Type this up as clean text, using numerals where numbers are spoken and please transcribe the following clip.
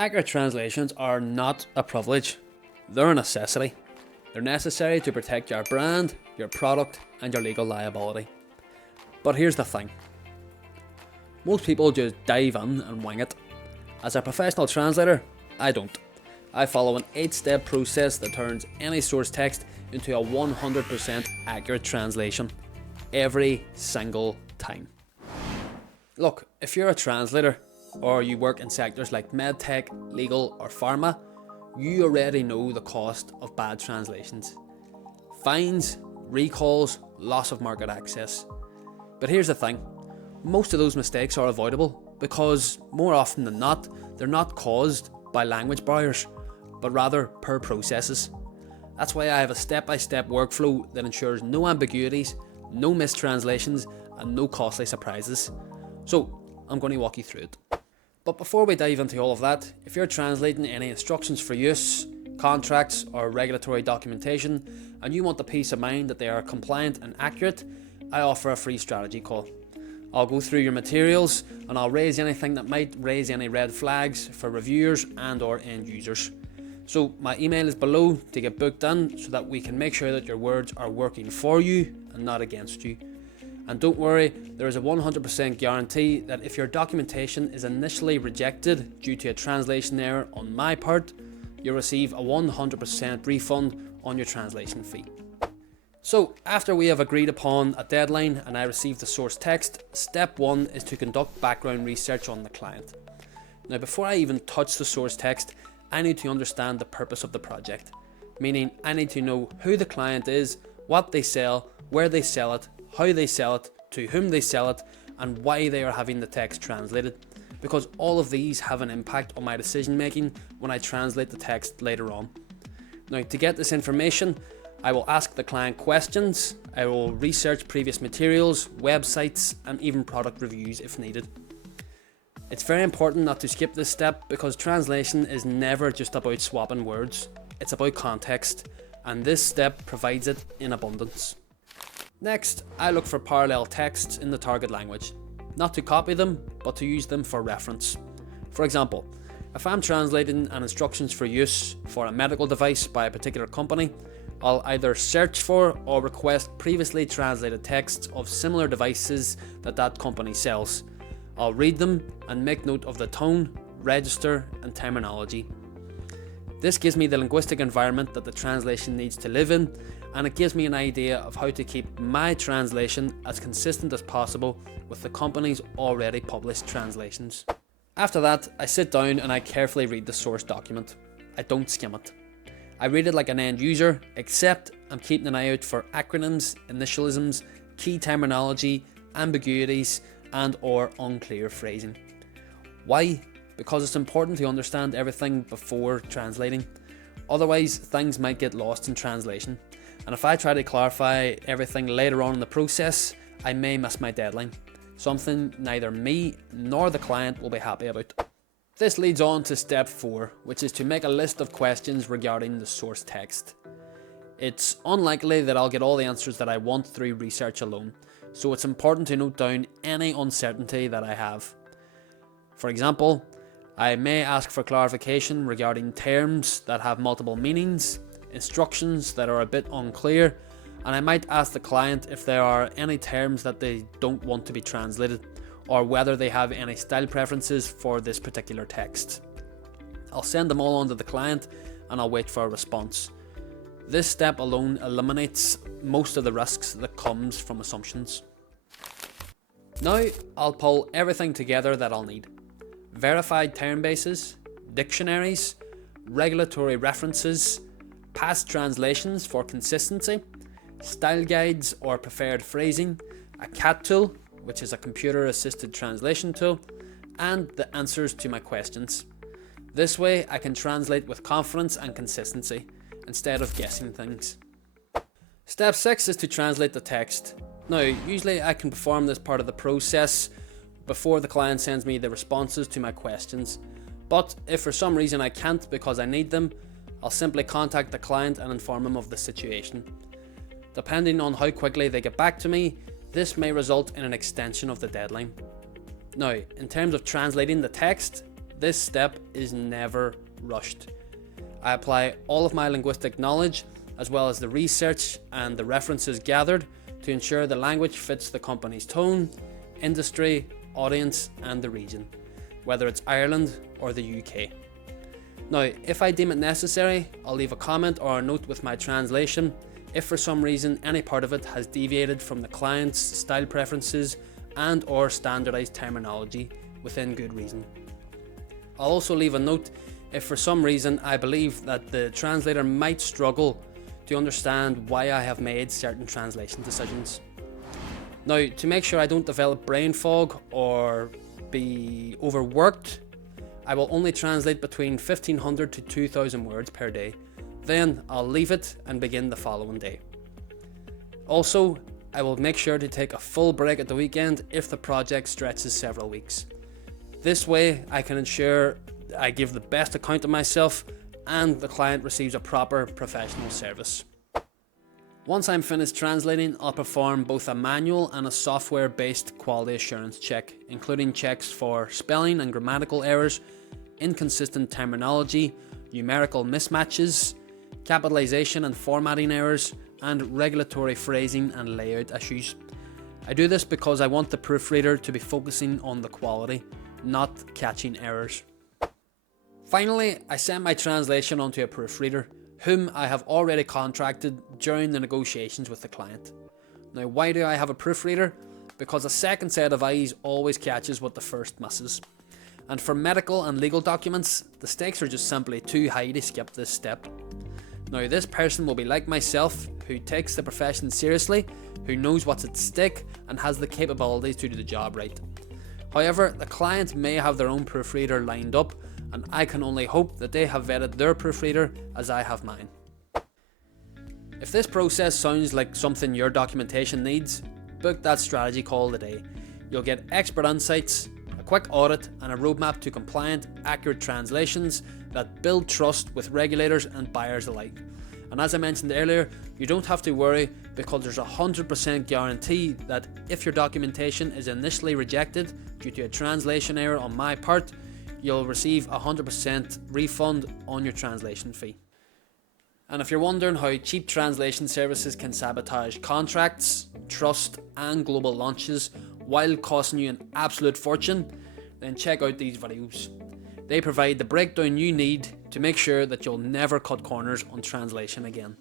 Accurate translations are not a privilege, they're a necessity. They're necessary to protect your brand, your product, and your legal liability. But here's the thing. Most people just dive in and wing it. As a professional translator, I don't. I follow an 8-step process that turns any source text into a 100% accurate translation every single time. Look, if you're a translator or you work in sectors like medtech, legal or pharma, you already know the cost of bad translations. Fines, recalls, loss of market access. But here's the thing, most of those mistakes are avoidable because more often than not, they're not caused by language barriers, but rather per processes. That's why I have a step-by-step workflow that ensures no ambiguities, no mistranslations, and no costly surprises. So I'm going to walk you through it. But before we dive into all of that, if you're translating any instructions for use, contracts or regulatory documentation, and you want the peace of mind that they are compliant and accurate, I offer a free strategy call. I'll go through your materials and I'll raise anything that might raise any red flags for reviewers and or end users. So my email is below to get booked in so that we can make sure that your words are working for you and not against you. And don't worry, there is a 100% guarantee that if your documentation is initially rejected due to a translation error on my part, you'll receive a 100% refund on your translation fee. So after we have agreed upon a deadline and I receive the source text, step 1 is to conduct background research on the client. Now before I even touch the source text, I need to understand the purpose of the project. Meaning I need to know who the client is, what they sell, where they sell it, how they sell it, to whom they sell it, and why they are having the text translated. Because all of these have an impact on my decision making when I translate the text later on. Now to get this information, I will ask the client questions, I will research previous materials, websites, and even product reviews if needed. It's very important not to skip this step because translation is never just about swapping words, it's about context, and this step provides it in abundance. Next, I look for parallel texts in the target language, not to copy them, but to use them for reference. For example, if I'm translating an instructions for use for a medical device by a particular company, I'll either search for or request previously translated texts of similar devices that company sells. I'll read them and make note of the tone, register, and terminology. This gives me the linguistic environment that the translation needs to live in, and it gives me an idea of how to keep my translation as consistent as possible with the company's already published translations. After that, I sit down and I carefully read the source document. I don't skim it. I read it like an end user, except I'm keeping an eye out for acronyms, initialisms, key terminology, ambiguities, and or unclear phrasing. Why? Because it's important to understand everything before translating. Otherwise, things might get lost in translation. And if I try to clarify everything later on in the process, I may miss my deadline. Something neither me nor the client will be happy about. This leads on to step 4, which is to make a list of questions regarding the source text. It's unlikely that I'll get all the answers that I want through research alone, so it's important to note down any uncertainty that I have. For example, I may ask for clarification regarding terms that have multiple meanings, instructions that are a bit unclear, and I might ask the client if there are any terms that they don't want to be translated, or whether they have any style preferences for this particular text. I'll send them all on to the client and I'll wait for a response. This step alone eliminates most of the risks that comes from assumptions. Now I'll pull everything together that I'll need. Verified term bases, dictionaries, regulatory references, past translations for consistency, style guides or preferred phrasing, a CAT tool, which is a computer assisted translation tool, and the answers to my questions. This way I can translate with confidence and consistency, instead of guessing things. Step 6 is to translate the text. Now, usually I can perform this part of the process before the client sends me the responses to my questions, but if for some reason I can't because I need them, I'll simply contact the client and inform them of the situation. Depending on how quickly they get back to me, this may result in an extension of the deadline. Now, in terms of translating the text, this step is never rushed. I apply all of my linguistic knowledge, as well as the research and the references gathered, to ensure the language fits the company's tone, industry, audience, and the region, whether it's Ireland or the UK. Now, if I deem it necessary, I'll leave a comment or a note with my translation if for some reason any part of it has deviated from the client's style preferences and or standardized terminology within good reason. I'll also leave a note if for some reason I believe that the translator might struggle to understand why I have made certain translation decisions. Now, to make sure I don't develop brain fog or be overworked, I will only translate between 1500 to 2000 words per day. Then I'll leave it and begin the following day. Also, I will make sure to take a full break at the weekend if the project stretches several weeks. This way I can ensure I give the best account of myself and the client receives a proper professional service. Once I'm finished translating, I'll perform both a manual and a software-based quality assurance check, including checks for spelling and grammatical errors, inconsistent terminology, numerical mismatches, capitalization and formatting errors, and regulatory phrasing and layout issues. I do this because I want the proofreader to be focusing on the quality, not catching errors. Finally, I send my translation onto a proofreader, whom I have already contracted during the negotiations with the client. Now, why do I have a proofreader? Because a second set of eyes always catches what the first misses. And for medical and legal documents, the stakes are just simply too high to skip this step. Now, this person will be like myself, who takes the profession seriously, who knows what's at stake, and has the capabilities to do the job right. However, the client may have their own proofreader lined up, and I can only hope that they have vetted their proofreader as I have mine. If this process sounds like something your documentation needs, book that strategy call today. You'll get expert insights, a quick audit, and a roadmap to compliant, accurate translations that build trust with regulators and buyers alike. And as I mentioned earlier, you don't have to worry because there's a 100% guarantee that if your documentation is initially rejected due to a translation error on my part, you'll receive a 100% refund on your translation fee. And if you're wondering how cheap translation services can sabotage contracts, trust, and global launches while costing you an absolute fortune, then check out these videos. They provide the breakdown you need to make sure that you'll never cut corners on translation again.